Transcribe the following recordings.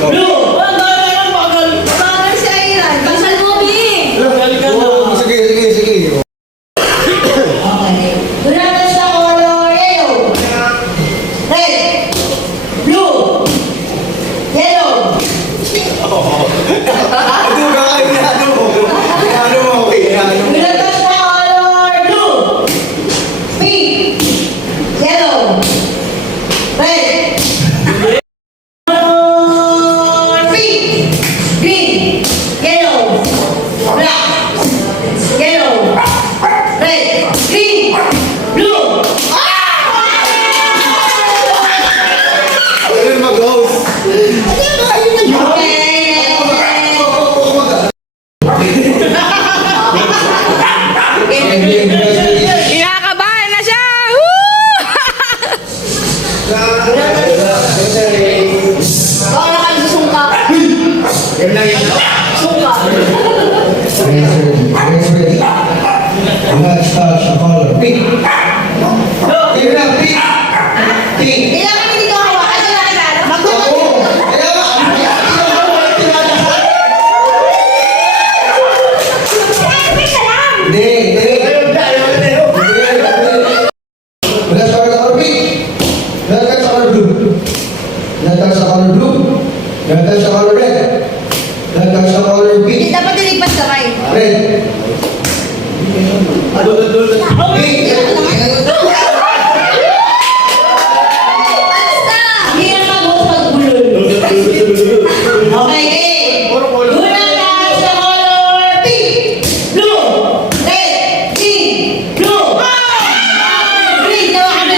Blue! Bagal siya yan. Cancel movie! Sige, sige, sige. Okay. Do not touch the color yellow. Red. Blue. Yellow. Ito ka kayo na ano mo. Ano mo, okay. Do not touch the color blue. Pink. Yellow. Red. Color pink. Green. Yellow. Black. Yellow. Red. Green. Blue. Ano mag-host? Okay. Kinakabahan na siya! Baka na kayo susungka. Yan lang yun. Sungka. Let's touch the color. Pink. Pink na, pink. Pink. Kailangan hindi ko hawakan. Ano na kita? Magdumag. Oo. Kaya nga, Hindi, hindi. Let's touch the color pink. Let's touch the color blue. Let's touch the color blue. Let's touch the color red. Let's touch the color Hindi pink. dapat nilipas kamay. Red. Pink. Basta! Hirap mag-host mag-bulol. Okay, game. Do not touch the color pink, blue, red, green, blue. Green, nawa kami.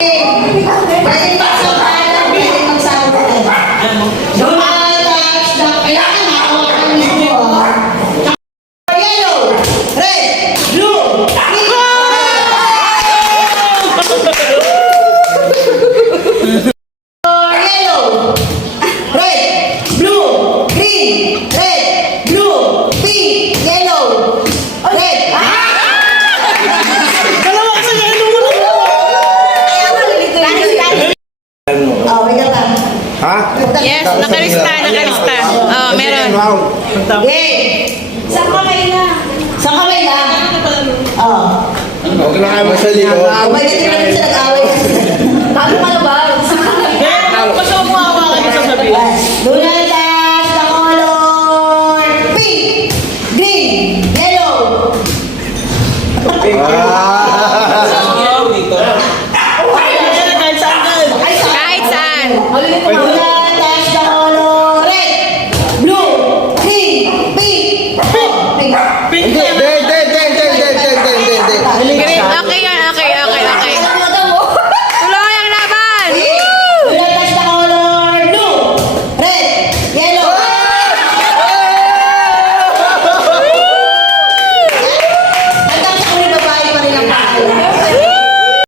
Pwede magsawalan, pwede magsawalan. Do not touch the... Kailangan makawakan mismo, ah. Yellow, red, blue, green. Yellow, red, blue, green, red, blue, pink, yellow, red. Dalawa kasi yellow mo na. Kaya nga nalito yun. Oh, may gata. Ha? Yes, nakalista, nakalista. Oh, meron. Okay. Sa kamay na. Sa kamay na. Oh. Huwag na kayo masalito. May natin natin siya nag-away. Bago pa na ba? Mas mo hawakan yung sasabihin. Do not touch the color pink, green, yellow. Kahit saan. Ay,